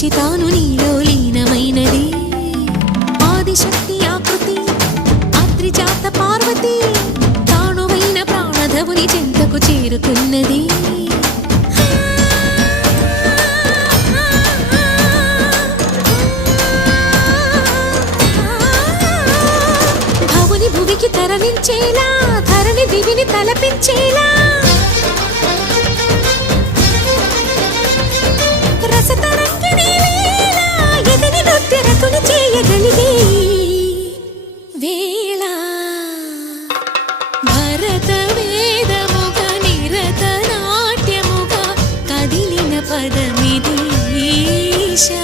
విడిచి తాను నీలో లీనమైనది ఆదిశక్తి ఆకృతి ఆత్రిజాత పార్వతి తానువైన ప్రాణధవుని చెంతకు చేరుతున్నది భవుని భువికి తరలించేలా ధరణి దివిని తలపించేలా రసతరంగిణి వేళ ఎదిని నృత్యరతుని చేయగలిగే వేళ భరత వేదముగ నిరత నాట్యముగా కదిలిన పదమిది ఈశా